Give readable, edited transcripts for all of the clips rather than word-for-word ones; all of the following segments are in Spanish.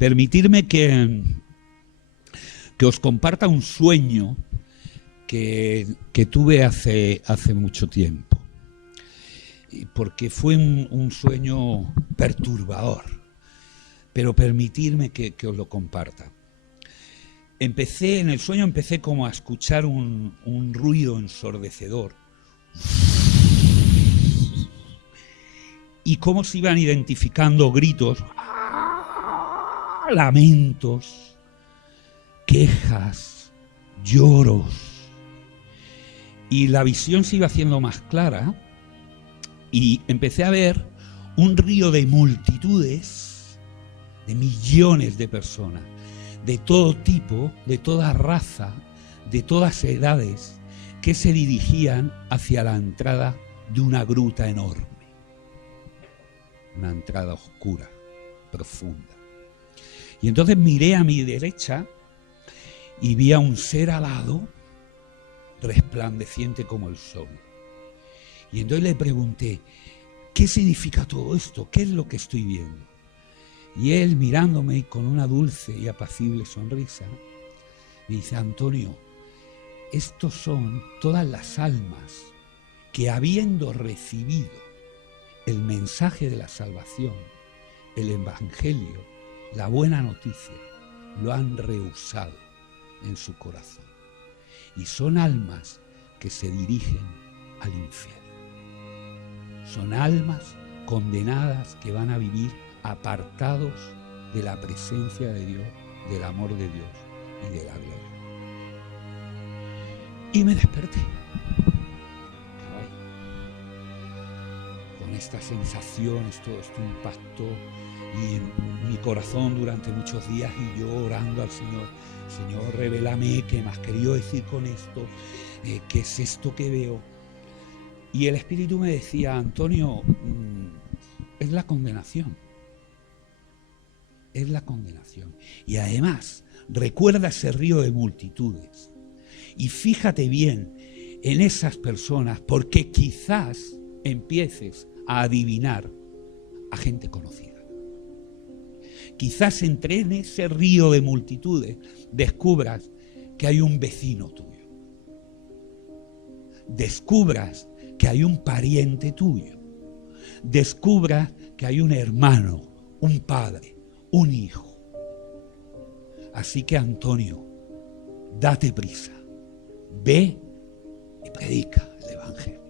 permitirme que os comparta un sueño que tuve hace mucho tiempo, porque fue un sueño perturbador, pero permitirme que os lo comparta. En el sueño empecé como a escuchar un ruido ensordecedor y cómo se iban identificando gritos, lamentos, quejas, lloros, y la visión se iba haciendo más clara y empecé a ver un río de multitudes, de millones de personas, de todo tipo, de toda raza, de todas edades, que se dirigían hacia la entrada de una gruta enorme, una entrada oscura, profunda. Y entonces miré a mi derecha y vi a un ser alado, resplandeciente como el sol. Y entonces le pregunté, ¿qué significa todo esto? ¿Qué es lo que estoy viendo? Y él, mirándome con una dulce y apacible sonrisa, me dice, Antonio, estos son todas las almas que, habiendo recibido el mensaje de la salvación, el evangelio, la buena noticia, lo han rehusado en su corazón. Y son almas que se dirigen al infierno. Son almas condenadas que van a vivir apartados de la presencia de Dios, del amor de Dios y de la gloria. Y me desperté. Con estas sensaciones, todo esto impactó y en mi corazón durante muchos días, y yo orando al Señor, Señor, revélame qué me has querido decir con esto, qué es esto que veo. Y el Espíritu me decía, Antonio, es la condenación. Es la condenación. Y además, recuerda ese río de multitudes. Y fíjate bien en esas personas, porque quizás empieces a adivinar a gente conocida. Quizás entre en ese río de multitudes descubras que hay un vecino tuyo. Descubras que hay un pariente tuyo. Descubras que hay un hermano, un padre, un hijo. Así que, Antonio, date prisa. Ve y predica el evangelio.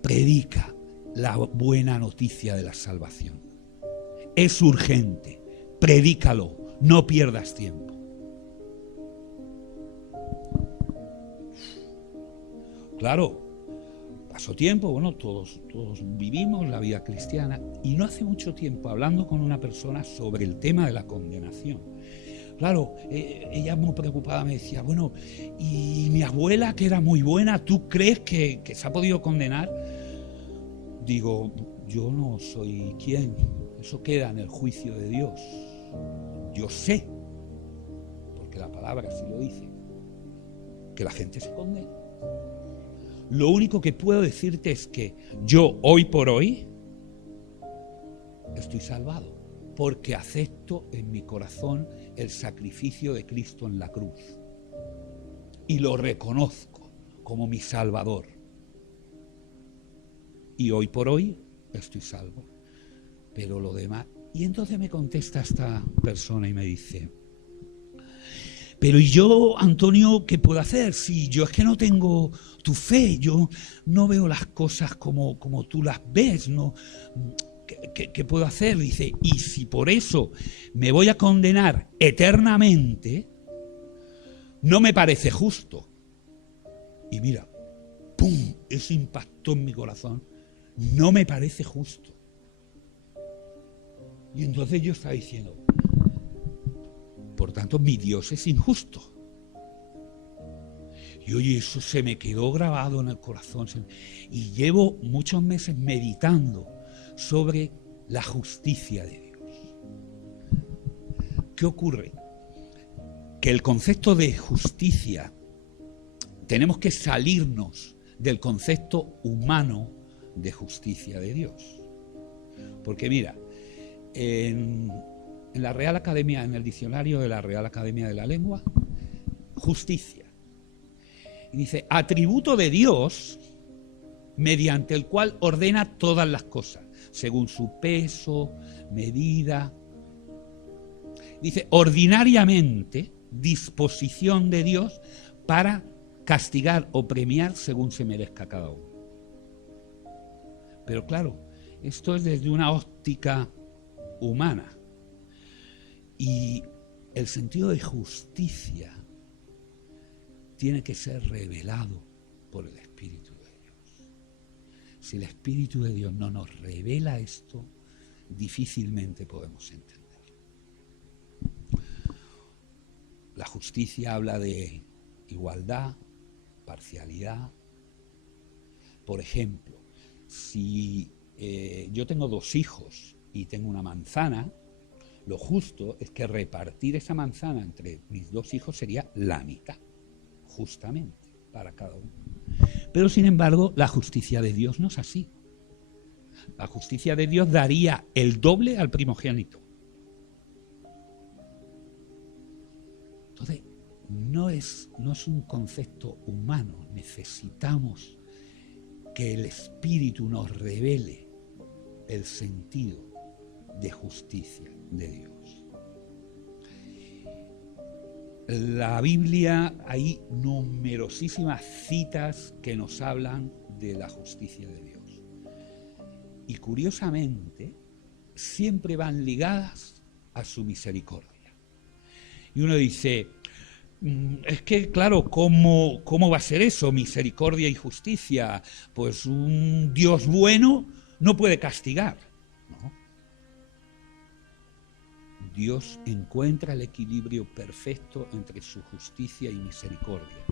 Predica la buena noticia de la salvación. Es urgente. Predícalo. No pierdas tiempo. Claro, pasó tiempo, bueno, todos vivimos la vida cristiana, y no hace mucho tiempo, hablando con una persona sobre el tema de la condenación. Claro, ella muy preocupada me decía, bueno, y mi abuela, que era muy buena, ¿tú crees que se ha podido condenar? Digo, yo no soy quien, eso queda en el juicio de Dios. Yo sé, porque la palabra así lo dice, que la gente se condena. Lo único que puedo decirte es que yo, hoy por hoy, estoy salvado, porque acepto en mi corazón el sacrificio de Cristo en la cruz y lo reconozco como mi Salvador. Y hoy por hoy estoy salvo. Pero lo demás... Y entonces me contesta esta persona y me dice, pero ¿y yo, Antonio, qué puedo hacer? Si yo es que no tengo tu fe, yo no veo las cosas como tú las ves, ¿no? ¿Qué puedo hacer? Dice, y si por eso me voy a condenar eternamente, no me parece justo. Y mira, ¡pum!, eso impactó en mi corazón. No me parece justo. Y entonces yo estaba diciendo, por tanto, mi Dios es injusto. Y oye, eso se me quedó grabado en el corazón. Y llevo muchos meses meditando sobre la justicia de Dios. ¿Qué ocurre? Que el concepto de justicia, tenemos que salirnos del concepto humano de justicia de Dios. Porque mira, en en la Real Academia, en el diccionario de la Real Academia de la Lengua, justicia. Y dice, atributo de Dios mediante el cual ordena todas las cosas, según su peso, medida. Dice, ordinariamente, disposición de Dios para castigar o premiar según se merezca cada uno. Pero claro, esto es desde una óptica humana. Y el sentido de justicia tiene que ser revelado por el Espíritu de Dios. Si el Espíritu de Dios no nos revela esto, difícilmente podemos entenderlo. La justicia habla de igualdad, parcialidad. Por ejemplo, si yo tengo 2 hijos y tengo una manzana, lo justo es que repartir esa manzana entre mis 2 hijos sería la mitad, justamente, para cada uno. Pero sin embargo, la justicia de Dios no es así. La justicia de Dios daría el doble al primogénito. Entonces, no es un concepto humano. Necesitamos que el Espíritu nos revele el sentido de justicia de Dios. La Biblia, hay numerosísimas citas que nos hablan de la justicia de Dios. Y curiosamente, siempre van ligadas a su misericordia. Y uno dice, es que claro, ¿cómo va a ser eso? Misericordia y justicia. Pues un Dios bueno no puede castigar, ¿no? Dios encuentra el equilibrio perfecto entre su justicia y misericordia.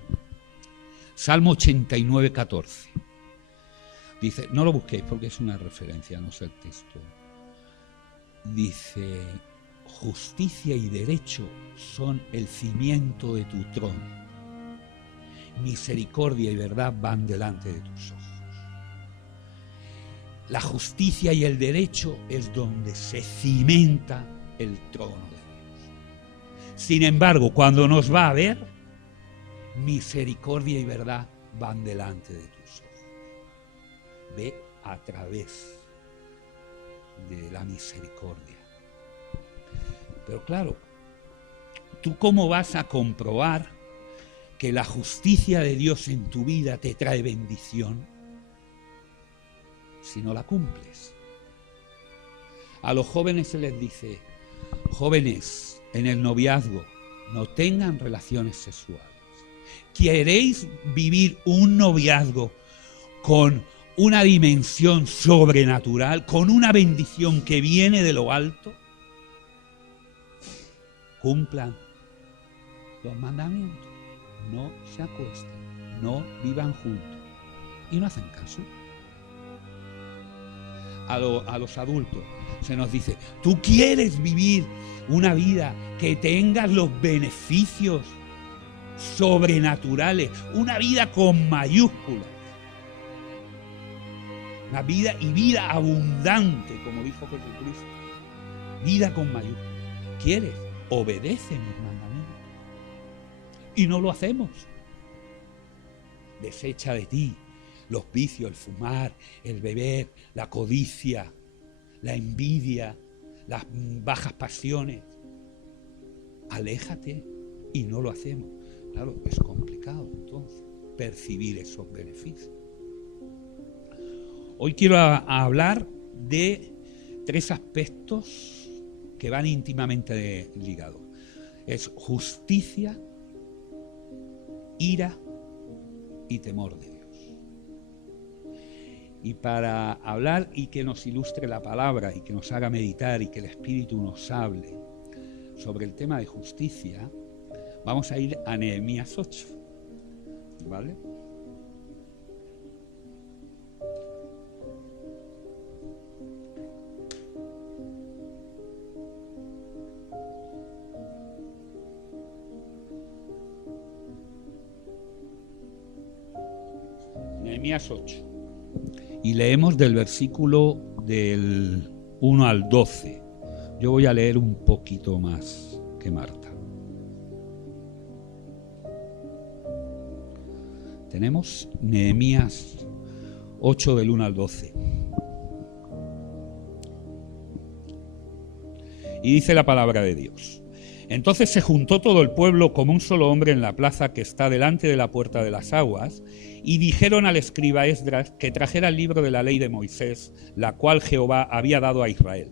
Salmo 89, 14. Dice, no lo busquéis porque es una referencia, no es el texto. Dice, justicia y derecho son el cimiento de tu trono. Misericordia y verdad van delante de tus ojos. La justicia y el derecho es donde se cimenta el trono de Dios. Sin embargo, cuando nos va a ver, misericordia y verdad van delante de tus ojos. Ve a través de la misericordia. Pero claro, ¿tú cómo vas a comprobar que la justicia de Dios en tu vida te trae bendición si no la cumples? A los jóvenes se les dice, jóvenes, en el noviazgo, no tengan relaciones sexuales. ¿Queréis vivir un noviazgo con una dimensión sobrenatural, con una bendición que viene de lo alto? Cumplan los mandamientos. No se acuesten, no vivan juntos. Y no hacen caso. A los adultos se nos dice, ¿tú quieres vivir una vida que tengas los beneficios sobrenaturales? Una vida con mayúsculas. Una vida y vida abundante, como dijo Jesucristo. Vida con mayúsculas. ¿Quieres? Obedece mis mandamientos. Y no lo hacemos. Desecha de ti los vicios, el fumar, el beber, la codicia, la envidia, las bajas pasiones. Aléjate y no lo hacemos. Claro, es complicado entonces percibir esos beneficios. Hoy quiero hablar de 3 aspectos que van íntimamente ligados. Es justicia, ira y temor de Dios. Y para hablar y que nos ilustre la palabra y que nos haga meditar y que el Espíritu nos hable sobre el tema de justicia, vamos a ir a Nehemías 8, ¿vale? Nehemías 8. Y leemos del versículo del 1 al 12, Yo voy a leer un poquito más que Marta. Tenemos Nehemías 8 del 1 al 12. Y dice la palabra de Dios. Entonces se juntó todo el pueblo como un solo hombre en la plaza que está delante de la puerta de las aguas, y dijeron al escriba Esdras que trajera el libro de la ley de Moisés, la cual Jehová había dado a Israel.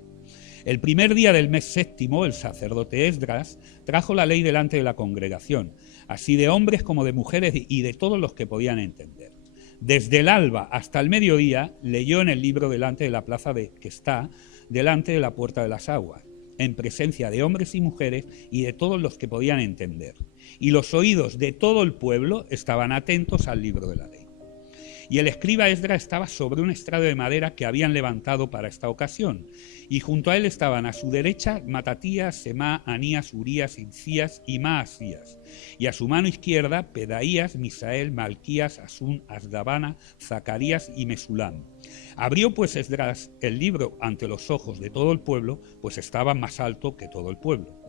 El primer día del mes séptimo, el sacerdote Esdras trajo la ley delante de la congregación, así de hombres como de mujeres y de todos los que podían entender. Desde el alba hasta el mediodía leyó en el libro delante de la plaza que está delante de la puerta de las aguas, en presencia de hombres y mujeres y de todos los que podían entender. Y los oídos de todo el pueblo estaban atentos al libro de la ley. Y el escriba Esdras estaba sobre un estrado de madera que habían levantado para esta ocasión, y junto a él estaban a su derecha Matatías, Semá, Anías, Urías, Hilcías y Maasías, y a su mano izquierda Pedaías, Misael, Malquías, Asún, Asdabana, Zacarías y Mesulam. Abrió pues Esdras el libro ante los ojos de todo el pueblo, pues estaba más alto que todo el pueblo.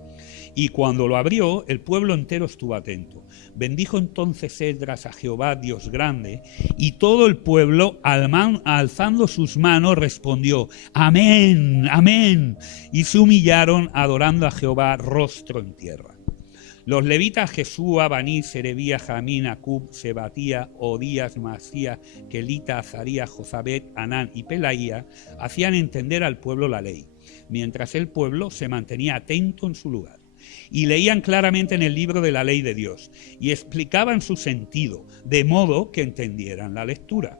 Y cuando lo abrió, el pueblo entero estuvo atento. Bendijo entonces Esdras a Jehová, Dios grande, y todo el pueblo, alzando sus manos, respondió: Amén, amén. Y se humillaron, adorando a Jehová, rostro en tierra. Los levitas Jesúa, Baní, Serebía, Jamín, Acub, Sebatía, Odías, Masía, Kelita, Azaría, Jozabet, Anán y Pelaía hacían entender al pueblo la ley, mientras el pueblo se mantenía atento en su lugar. Y leían claramente en el libro de la ley de Dios, y explicaban su sentido, de modo que entendieran la lectura.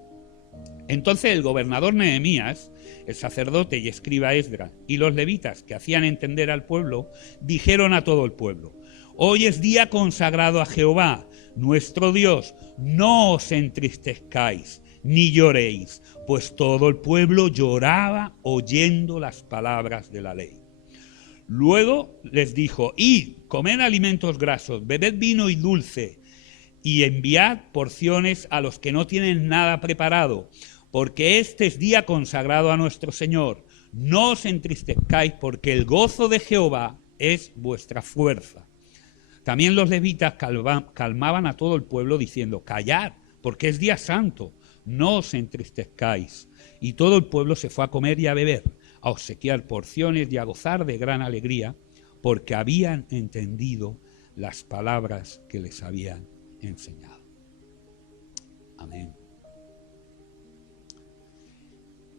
Entonces el gobernador Nehemías, el sacerdote y escriba Esdras, y los levitas que hacían entender al pueblo, dijeron a todo el pueblo: Hoy es día consagrado a Jehová, nuestro Dios, no os entristezcáis, ni lloréis, pues todo el pueblo lloraba oyendo las palabras de la ley. Luego les dijo: Id, comed alimentos grasos, bebed vino y dulce, y enviad porciones a los que no tienen nada preparado, porque este es día consagrado a nuestro Señor. No os entristezcáis, porque el gozo de Jehová es vuestra fuerza. También los levitas calmaban a todo el pueblo diciendo: Callad, porque es día santo, no os entristezcáis. Y todo el pueblo se fue a comer y a beber, a obsequiar porciones y a gozar de gran alegría, porque habían entendido las palabras que les habían enseñado. Amén.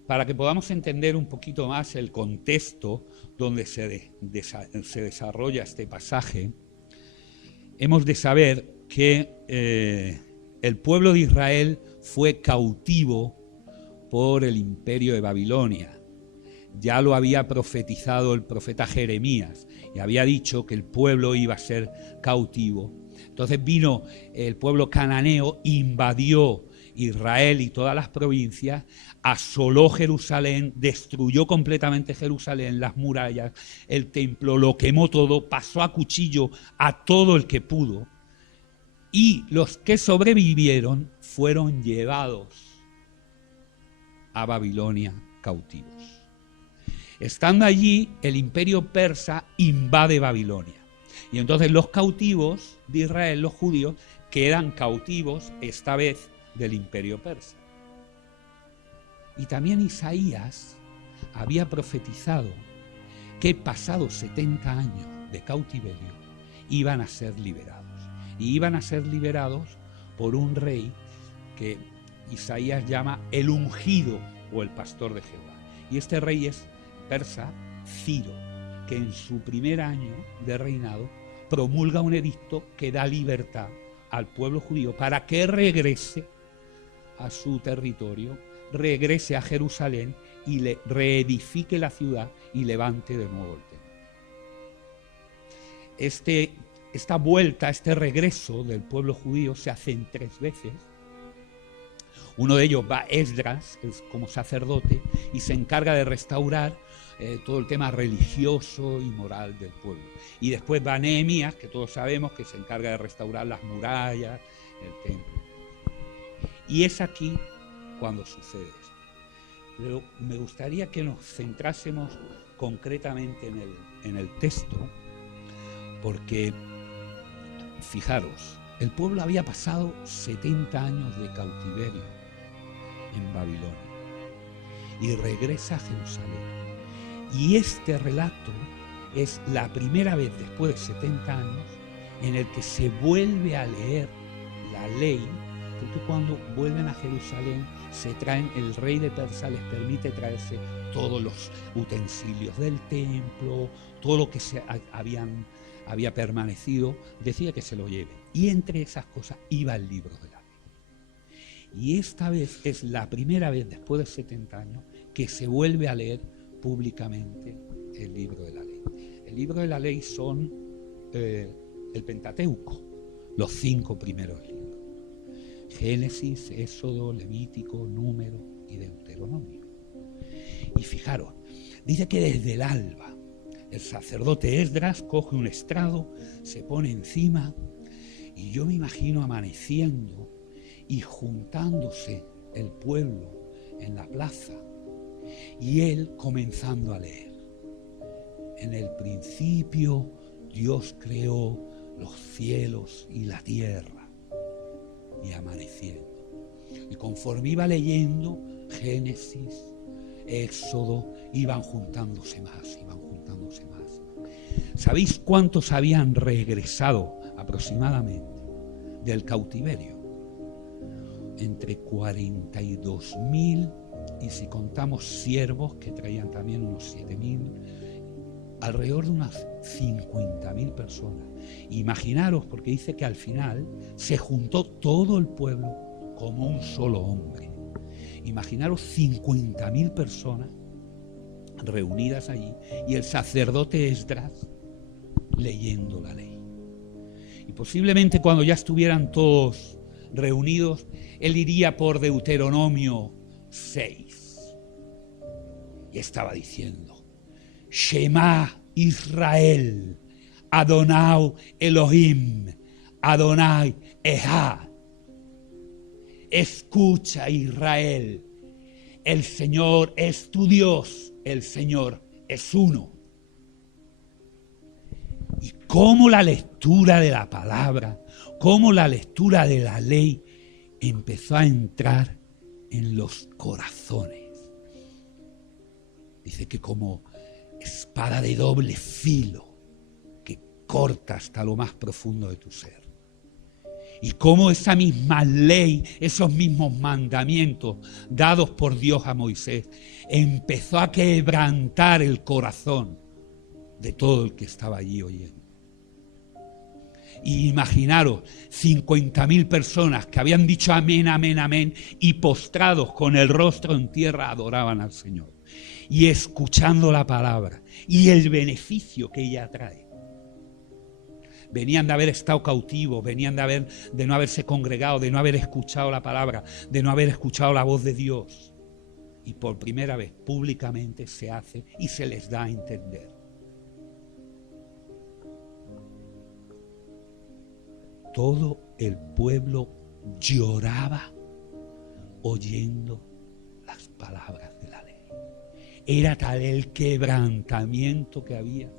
Para que podamos entender un poquito más el contexto donde se desarrolla este pasaje, hemos de saber que el pueblo de Israel fue cautivo por el imperio de Babilonia. Ya lo había profetizado el profeta Jeremías y había dicho que el pueblo iba a ser cautivo. Entonces vino el pueblo cananeo, invadió Israel y todas las provincias, asoló Jerusalén, destruyó completamente Jerusalén, las murallas, el templo, lo quemó todo, pasó a cuchillo a todo el que pudo, y los que sobrevivieron fueron llevados a Babilonia cautivos. Estando allí, el imperio persa invade Babilonia. Y entonces los cautivos de Israel, los judíos, quedan cautivos, esta vez del imperio persa. Y también Isaías había profetizado que pasados 70 años de cautiverio iban a ser liberados. Y iban a ser liberados por un rey que Isaías llama el ungido o el pastor de Jehová. Y este rey es persa, Ciro, que en su primer año de reinado promulga un edicto que da libertad al pueblo judío para que regrese a su territorio, regrese a Jerusalén y le reedifique la ciudad y levante de nuevo el templo. Esta vuelta, este regreso del pueblo judío se hacen 3 veces. Uno de ellos va Esdras, como sacerdote, y se encarga de restaurar todo el tema religioso y moral del pueblo. Y después va Nehemías, que todos sabemos que se encarga de restaurar las murallas, el templo. Y es aquí cuando sucede esto. Pero me gustaría que nos centrásemos concretamente en el texto, porque, fijaros, el pueblo había pasado 70 años de cautiverio en Babilonia y regresa a Jerusalén. Y este relato es la primera vez después de 70 años en el que se vuelve a leer la ley, porque cuando vuelven a Jerusalén se traen, el rey de Persia les permite traerse todos los utensilios del templo, todo lo que había permanecido, decía que se lo lleven. Y entre esas cosas iba el libro de la ley. Y esta vez es la primera vez después de 70 años que se vuelve a leer públicamente el libro de la ley. El libro de la ley son el Pentateuco, los 5 primeros libros. Génesis, Éxodo, Levítico, Número y Deuteronomio. Y fijaros, dice que desde el alba el sacerdote Esdras coge un estrado, se pone encima, y yo me imagino amaneciendo y juntándose el pueblo en la plaza y él comenzando a leer. En el principio Dios creó los cielos y la tierra, y amaneciendo. Y conforme iba leyendo Génesis, Éxodo, iban juntándose más. ¿Sabéis cuántos habían regresado aproximadamente del cautiverio? Entre 42.000, y si contamos siervos, que traían también unos 7.000, alrededor de unas 50.000 personas. Imaginaros, porque dice que al final se juntó todo el pueblo como un solo hombre. Imaginaros 50.000 personas reunidas allí y el sacerdote Esdras leyendo la ley. Y posiblemente cuando ya estuvieran todos reunidos, él iría por Deuteronomio 6 y estaba diciendo: Shema Israel, Adonai Elohim, Adonai Echad. Escucha, Israel, el Señor es tu Dios, el Señor es uno. Y cómo la lectura de la palabra, cómo la lectura de la ley empezó a entrar en los corazones. Dice que como espada de doble filo que corta hasta lo más profundo de tu ser. Y cómo esa misma ley, esos mismos mandamientos dados por Dios a Moisés, empezó a quebrantar el corazón de todo el que estaba allí oyendo. Y imaginaros 50.000 personas que habían dicho amén, amén, amén, y postrados con el rostro en tierra adoraban al Señor. Y escuchando la palabra y el beneficio que ella trae. Venían de haber estado cautivos, venían de no haberse congregado, de no haber escuchado la palabra, de no haber escuchado la voz de Dios. Y por primera vez públicamente se hace y se les da a entender. Todo el pueblo lloraba oyendo las palabras de la ley. Era tal el quebrantamiento que había,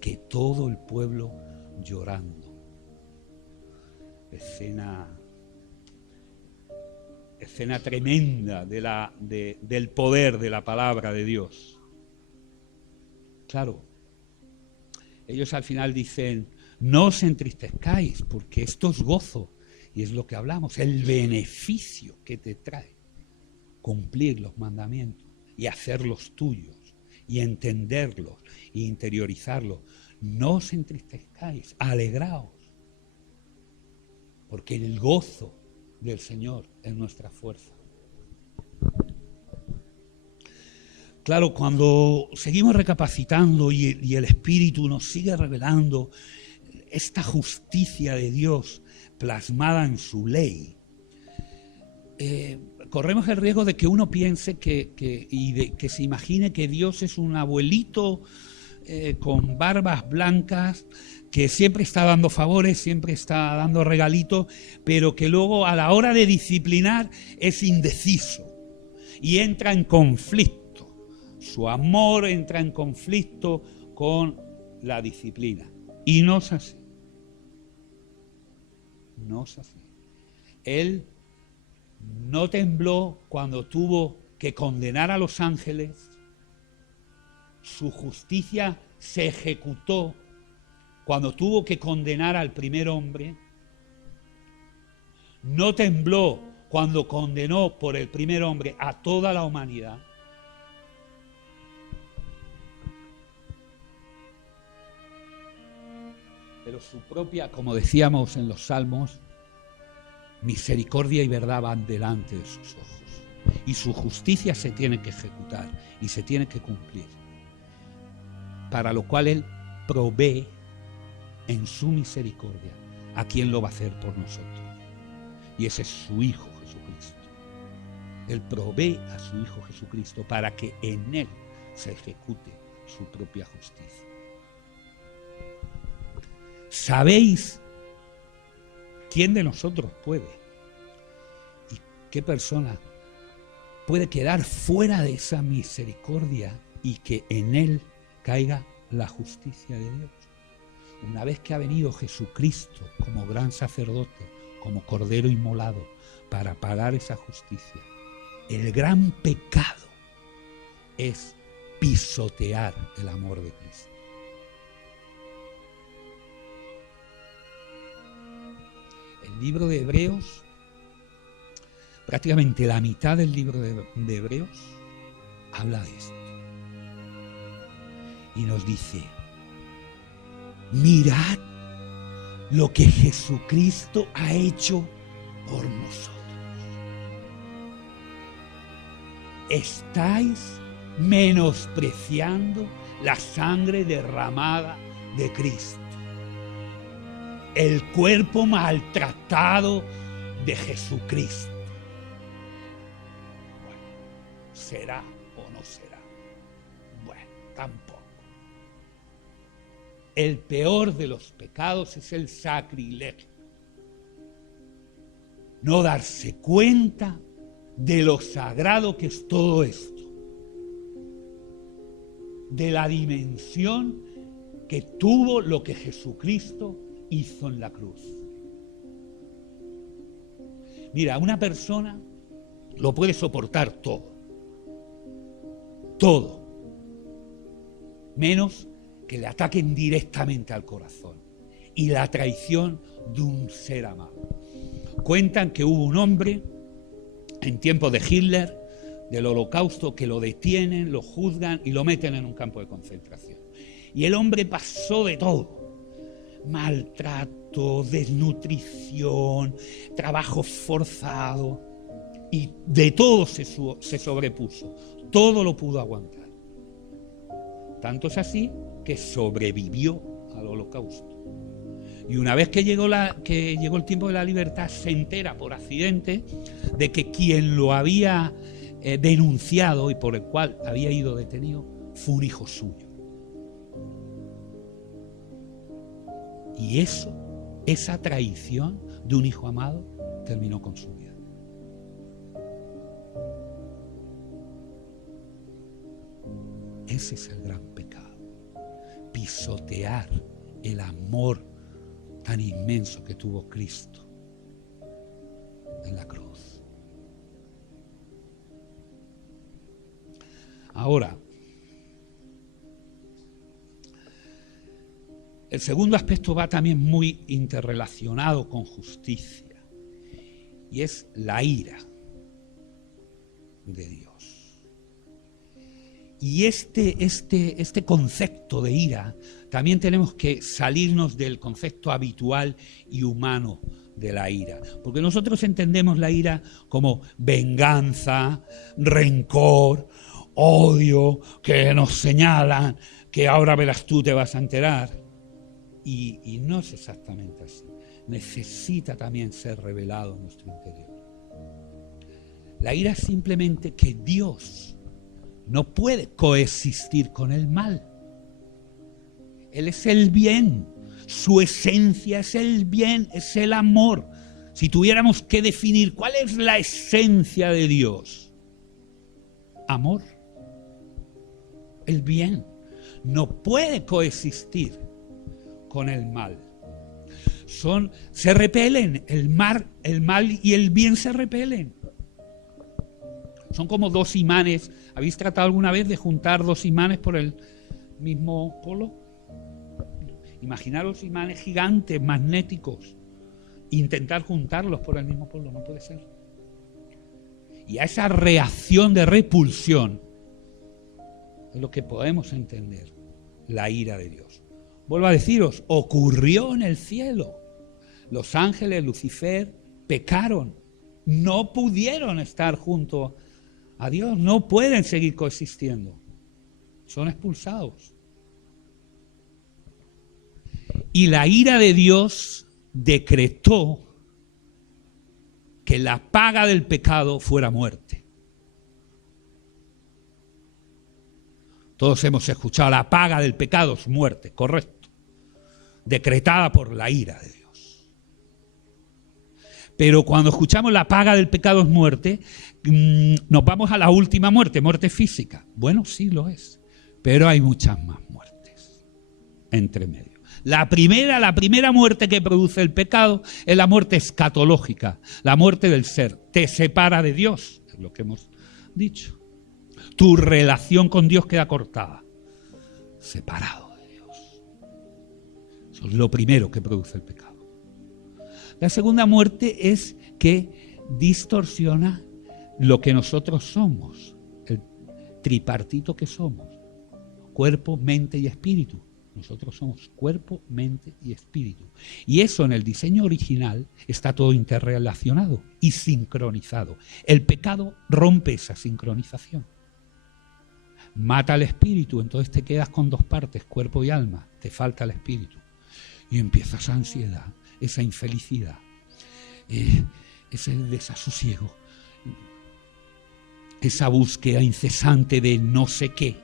que todo el pueblo llorando. Escena tremenda del poder de la palabra de Dios. Claro, ellos al final dicen: no os entristezcáis, porque esto es gozo, y es lo que hablamos, el beneficio que te trae cumplir los mandamientos y hacerlos tuyos y entenderlos e interiorizarlos. No os entristezcáis, alegraos, porque el gozo del Señor es nuestra fuerza. Claro, cuando seguimos recapacitando y el Espíritu nos sigue revelando esta justicia de Dios plasmada en su ley, corremos el riesgo de que uno piense que se imagine que Dios es un abuelito con barbas blancas que siempre está dando favores, siempre está dando regalitos, pero que luego a la hora de disciplinar es indeciso y entra en conflicto Su amor entra en conflicto con la disciplina. Y no es así. No es así. Él no tembló cuando tuvo que condenar a los ángeles. Su justicia se ejecutó cuando tuvo que condenar al primer hombre. No tembló cuando condenó por el primer hombre a toda la humanidad. Pero su propia, como decíamos en los Salmos, misericordia y verdad van delante de sus ojos. Y su justicia se tiene que ejecutar y se tiene que cumplir. Para lo cual Él provee en su misericordia a quien lo va a hacer por nosotros. Y ese es su Hijo Jesucristo. Él provee a su Hijo Jesucristo para que en Él se ejecute su propia justicia. ¿Sabéis quién de nosotros puede y qué persona puede quedar fuera de esa misericordia y que en Él caiga la justicia de Dios? Una vez que ha venido Jesucristo como gran sacerdote, como cordero inmolado, para pagar esa justicia, el gran pecado es pisotear el amor de Cristo. El libro de Hebreos, prácticamente la mitad del libro de Hebreos, habla de esto. Y nos dice, mirad lo que Jesucristo ha hecho por nosotros. Estáis menospreciando la sangre derramada de Cristo, el cuerpo maltratado de Jesucristo. Bueno, ¿será o no será? Bueno, tampoco. El peor de los pecados es el sacrilegio. No darse cuenta de lo sagrado que es todo esto, de la dimensión que tuvo lo que Jesucristo hizo en la cruz. Mira, una persona lo puede soportar todo, menos que le ataquen directamente al corazón y la traición de un ser amado. Cuentan que hubo un hombre en tiempos de Hitler, del Holocausto, que lo detienen, lo juzgan y lo meten en un campo de concentración. Y el hombre pasó de todo: maltrato, desnutrición, trabajo forzado, y de todo se sobrepuso, todo lo pudo aguantar. Tanto es así que sobrevivió al Holocausto. Y una vez que llegó el tiempo de la libertad, se entera por accidente de que quien lo había denunciado y por el cual había ido detenido fue un hijo suyo. Y esa traición de un hijo amado terminó con su vida. Ese es el gran pecado: pisotear el amor tan inmenso que tuvo Cristo en la cruz. Ahora, el segundo aspecto va también muy interrelacionado con justicia, y es la ira de Dios. Y este concepto de ira, también tenemos que salirnos del concepto habitual y humano de la ira. Porque nosotros entendemos la ira como venganza, rencor, odio, que nos señalan, que ahora verás tú, te vas a enterar. Y no es exactamente así. Necesita también ser revelado en nuestro interior. La ira es simplemente que Dios no puede coexistir con el mal. Él es el bien, su esencia es el bien, es el amor. Si tuviéramos que definir cuál es la esencia de Dios: amor. El bien no puede coexistir con el mal. Se repelen, el mal y el bien se repelen. Son como dos imanes. ¿Habéis tratado alguna vez de juntar dos imanes por el mismo polo? Imaginaros imanes gigantes, magnéticos. Intentar juntarlos por el mismo polo, no puede ser. Y a esa reacción de repulsión es lo que podemos entender la ira de Dios. Vuelvo a deciros, ocurrió en el cielo. Los ángeles, Lucifer, pecaron. No pudieron estar junto a Dios, no pueden seguir coexistiendo. Son expulsados. Y la ira de Dios decretó que la paga del pecado fuera muerte. Todos hemos escuchado, la paga del pecado es muerte, correcto. Decretada por la ira de Dios. Pero cuando escuchamos la paga del pecado es muerte, nos vamos a la última muerte, muerte física. Bueno, sí lo es, pero hay muchas más muertes entre medio. La primera muerte que produce el pecado es la muerte escatológica, la muerte del ser. Te separa de Dios, es lo que hemos dicho. Tu relación con Dios queda cortada, separado de Dios. Eso es lo primero que produce el pecado. La segunda muerte es que distorsiona lo que nosotros somos, el tripartito que somos, cuerpo, mente y espíritu. Nosotros somos cuerpo, mente y espíritu. Y eso en el diseño original está todo interrelacionado y sincronizado. El pecado rompe esa sincronización. Mata al espíritu, entonces te quedas con dos partes, cuerpo y alma. Te falta el espíritu. Y empieza esa ansiedad, esa infelicidad, ese desasosiego, esa búsqueda incesante de no sé qué,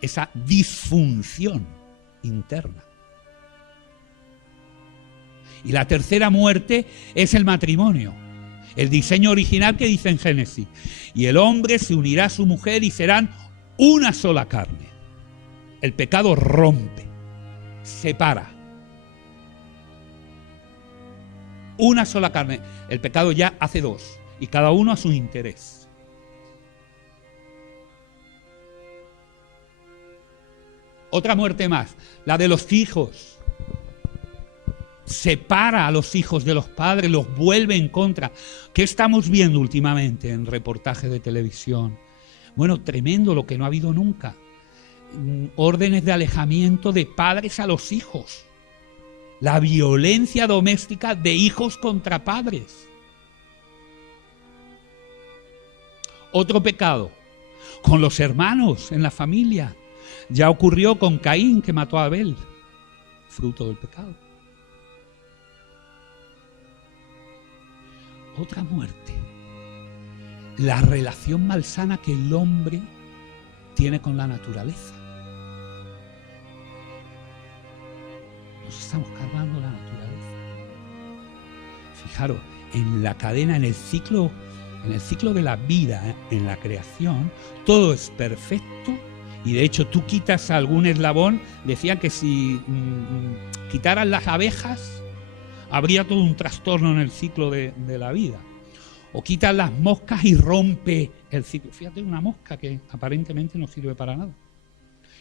esa disfunción interna. Y la tercera muerte es el matrimonio, el diseño original que dice en Génesis: y el hombre se unirá a su mujer y serán una sola carne. El pecado rompe, separa. Una sola carne. El pecado ya hace dos, y cada uno a su interés. Otra muerte más, la de los hijos. Separa a los hijos de los padres, los vuelve en contra. ¿Qué estamos viendo últimamente en reportajes de televisión? Bueno, tremendo, lo que no ha habido nunca. Órdenes de alejamiento de padres a los hijos. La violencia doméstica de hijos contra padres. Otro pecado, con los hermanos en la familia. Ya ocurrió con Caín, que mató a Abel, fruto del pecado. Otra muerte, la relación malsana que el hombre tiene con la naturaleza. Nos estamos cargando la naturaleza. Fijaros, en la cadena, en el ciclo de la vida, en la creación, todo es perfecto. Y de hecho tú quitas algún eslabón, decían que si quitaran las abejas, habría todo un trastorno en el ciclo de la vida. O quitas las moscas y rompe el ciclo. Fíjate, una mosca que aparentemente no sirve para nada.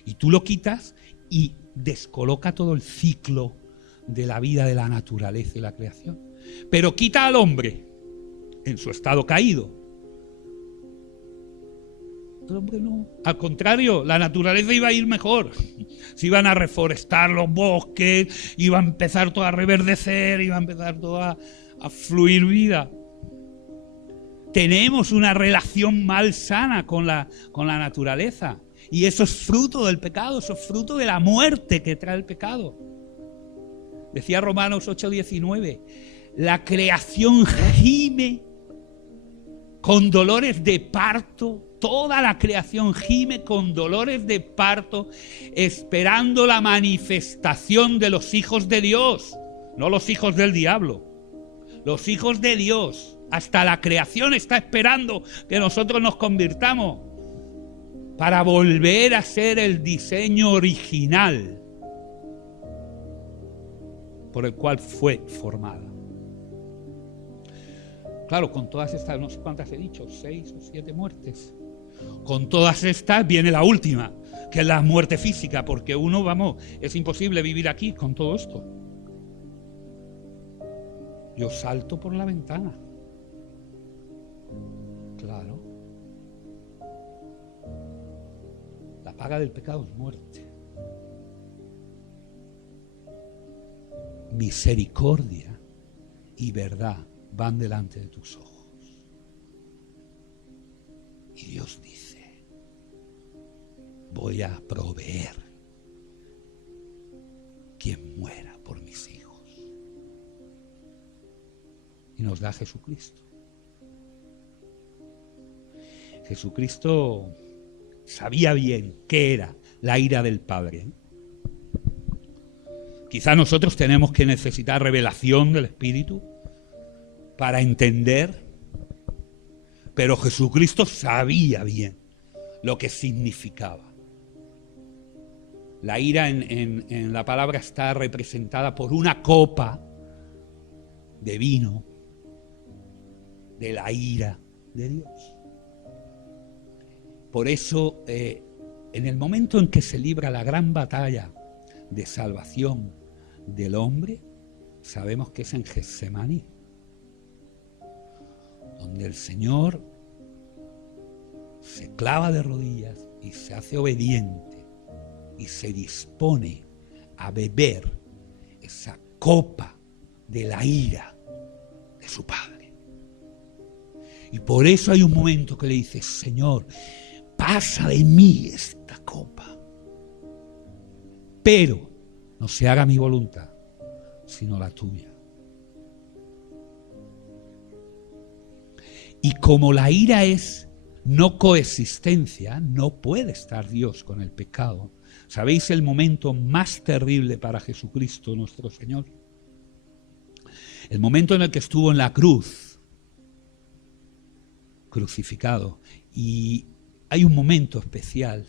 Y tú lo quitas y descoloca todo el ciclo de la vida, de la naturaleza y la creación. Pero quita al hombre en su estado caído. El hombre no. Al contrario, la naturaleza iba a ir mejor. Se iban a reforestar los bosques, iba a empezar todo a reverdecer, iba a empezar todo a fluir vida. Tenemos una relación malsana con la naturaleza. Y eso es fruto del pecado, eso es fruto de la muerte que trae el pecado. Decía Romanos 8:19, la creación gime con dolores de parto. Toda la creación gime con dolores de parto, esperando la manifestación de los hijos de Dios, no los hijos del diablo, los hijos de Dios. Hasta la creación está esperando que nosotros nos convirtamos. para volver a ser el diseño original por el cual fue formada. Claro, con todas estas, no sé cuántas he dicho, 6 o 7 muertes. Con todas estas viene la última, que es la muerte física, porque es imposible vivir aquí con todo esto. Yo salto por la ventana. Claro. La paga del pecado es muerte. Misericordia y verdad van delante de tus ojos. Y Dios dice, voy a proveer quien muera por mis hijos. Y nos da Jesucristo. Jesucristo sabía bien qué era la ira del Padre. Quizá nosotros tenemos que necesitar revelación del Espíritu para entender, pero Jesucristo sabía bien lo que significaba. La ira en la palabra está representada por una copa de vino de la ira de Dios. Por eso, en el momento en que se libra la gran batalla de salvación del hombre, sabemos que es en Getsemaní, donde el Señor se clava de rodillas y se hace obediente y se dispone a beber esa copa de la ira de su Padre. Y por eso hay un momento que le dice, Señor, pasa de mí esta copa, pero no se haga mi voluntad, sino la tuya. Y como la ira es no coexistencia, no puede estar Dios con el pecado. ¿Sabéis el momento más terrible para Jesucristo nuestro Señor? El momento en el que estuvo en la cruz, crucificado, y hay un momento especial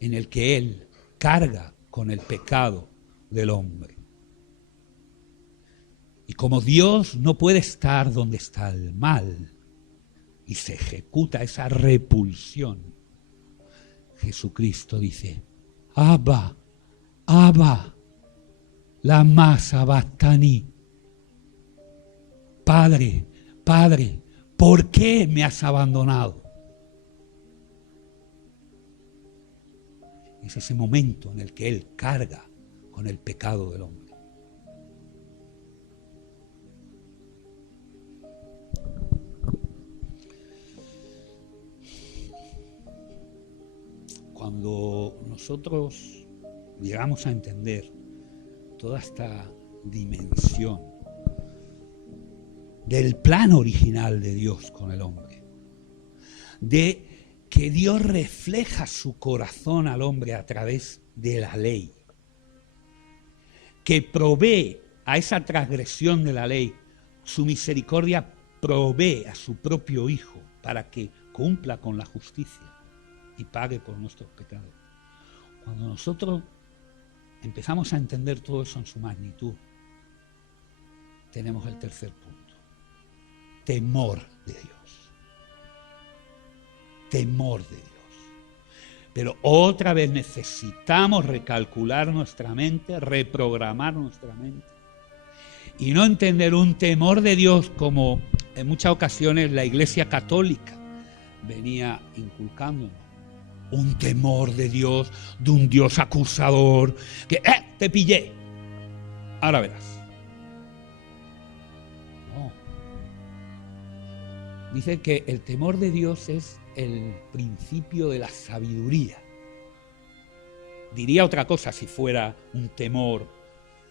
en el que Él carga con el pecado del hombre. Y como Dios no puede estar donde está el mal y se ejecuta esa repulsión, Jesucristo dice, Abba, Abba, lama sabactani. Padre, Padre, ¿por qué me has abandonado? Es ese momento en el que Él carga con el pecado del hombre. Cuando nosotros llegamos a entender toda esta dimensión del plan original de Dios con el hombre, de que Dios refleja su corazón al hombre a través de la ley, que provee a esa transgresión de la ley, su misericordia provee a su propio Hijo para que cumpla con la justicia y pague por nuestros pecados. Cuando nosotros empezamos a entender todo eso en su magnitud, tenemos el tercer punto: temor de Dios. Temor de Dios. Pero otra vez necesitamos recalcular nuestra mente, reprogramar nuestra mente y no entender un temor de Dios como en muchas ocasiones la Iglesia Católica venía inculcándonos. Un temor de Dios, de un Dios acusador, que te pillé, ahora verás. No. Dice que el temor de Dios es el principio de la sabiduría. Diría otra cosa si fuera un temor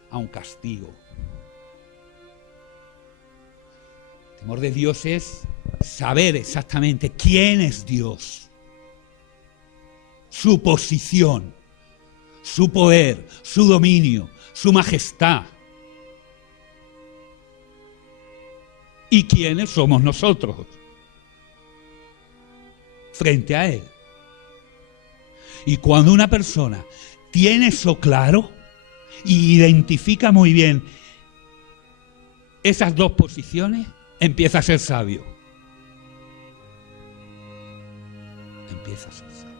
a un castigo. El temor de Dios es saber exactamente quién es Dios, su posición, su poder, su dominio, su majestad. ¿Y quiénes somos nosotros frente a Él? Y cuando una persona tiene eso claro y identifica muy bien esas dos posiciones, empieza a ser sabio. Empieza a ser sabio.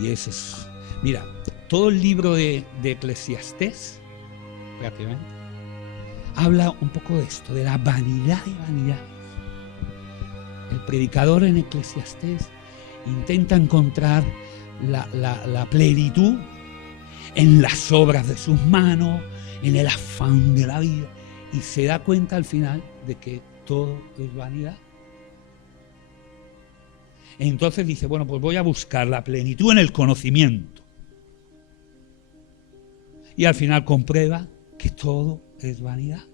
Y ese es... Mira, todo el libro de Eclesiastés, prácticamente, habla un poco de esto, de la vanidad de vanidades. El predicador en Eclesiastés intenta encontrar la plenitud en las obras de sus manos, en el afán de la vida, y se da cuenta al final de que todo es vanidad. Entonces dice, bueno, pues voy a buscar la plenitud en el conocimiento. Y al final comprueba que todo es vanidad.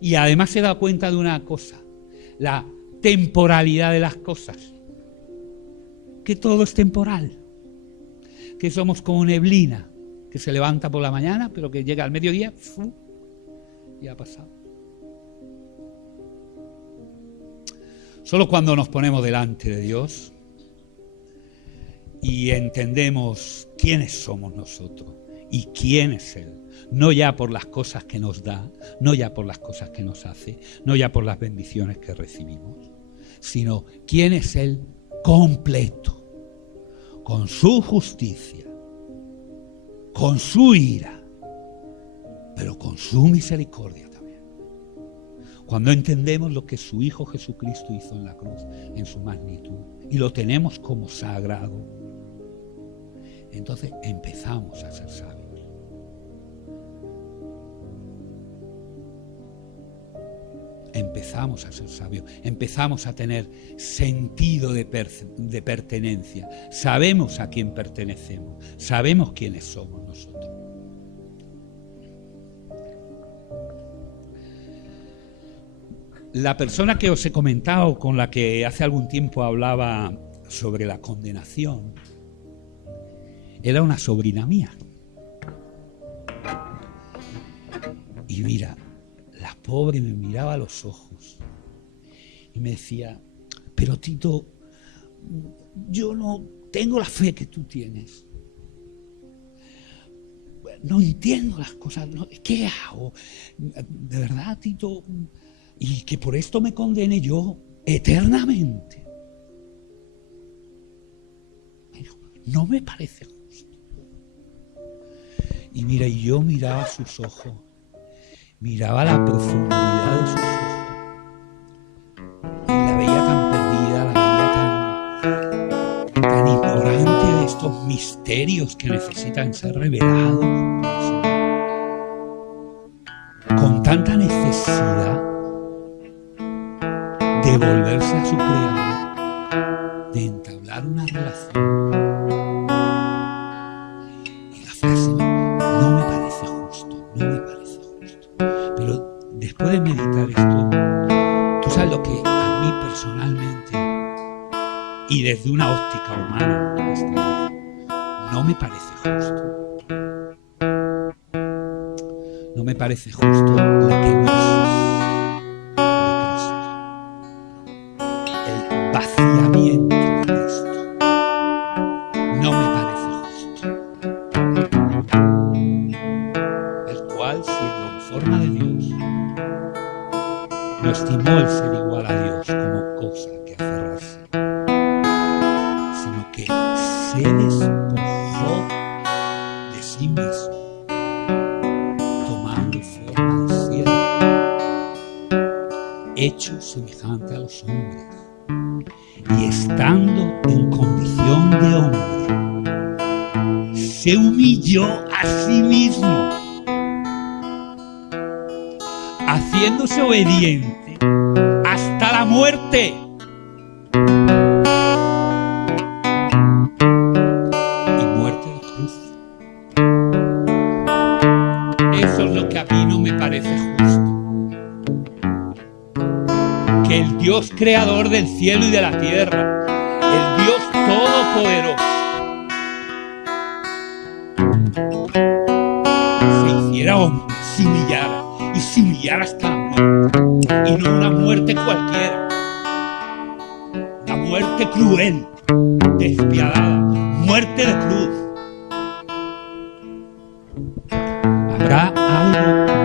Y además se da cuenta de una cosa, la temporalidad de las cosas. Que todo es temporal. Que somos como neblina, que se levanta por la mañana, pero que llega al mediodía, ¡fu! Y ha pasado. Solo cuando nos ponemos delante de Dios y entendemos quiénes somos nosotros y quién es Él, no ya por las cosas que nos da, no ya por las cosas que nos hace, no ya por las bendiciones que recibimos, sino quién es Él completo, con su justicia, con su ira, pero con su misericordia también. Cuando entendemos lo que su Hijo Jesucristo hizo en la cruz, en su magnitud, y lo tenemos como sagrado, entonces empezamos a ser sabios. Empezamos a ser sabios, empezamos a tener sentido de pertenencia. Sabemos a quién pertenecemos, sabemos quiénes somos nosotros. La persona que os he comentado, con la que hace algún tiempo hablaba sobre la condenación, era una sobrina mía. Y mira, la pobre me miraba a los ojos y me decía, pero Tito, yo no tengo la fe que tú tienes. No entiendo las cosas, ¿qué hago? De verdad, Tito, y que por esto me condene yo eternamente. No me parece justo. Y mira, y yo miraba sus ojos, miraba la profundidad de sus ojos, y la veía tan perdida, la veía tan ignorante de estos misterios que necesitan ser revelados, con tanta necesidad de volverse a su creador, de entablar una relación. Y la frase, no me parece justo, no me parece justo. Pero después de meditar esto, tú sabes lo que a mí personalmente, y desde una óptica humana, no me parece justo. No me parece justo la que no vaciamiento de Cristo. No me parece justo. El cual, siendo en forma de Dios, no estimó el ser igual a Dios como cosa que aferrarse, sino que se despojó de sí mismo, tomando forma de siervo, hecho semejante a los hombres. Y estando en condición de hombre, se humilló a sí mismo, haciéndose obediente hasta la muerte. Y muerte de cruz. Eso es lo que a mí no me parece justo. Que el Dios creador del cielo y de la tierra, el Dios todopoderoso, se hiciera hombre, se humillara y se humillara hasta la muerte, y no una muerte cualquiera, la muerte muerte cruel, despiadada, muerte de cruz. ¿Habrá algo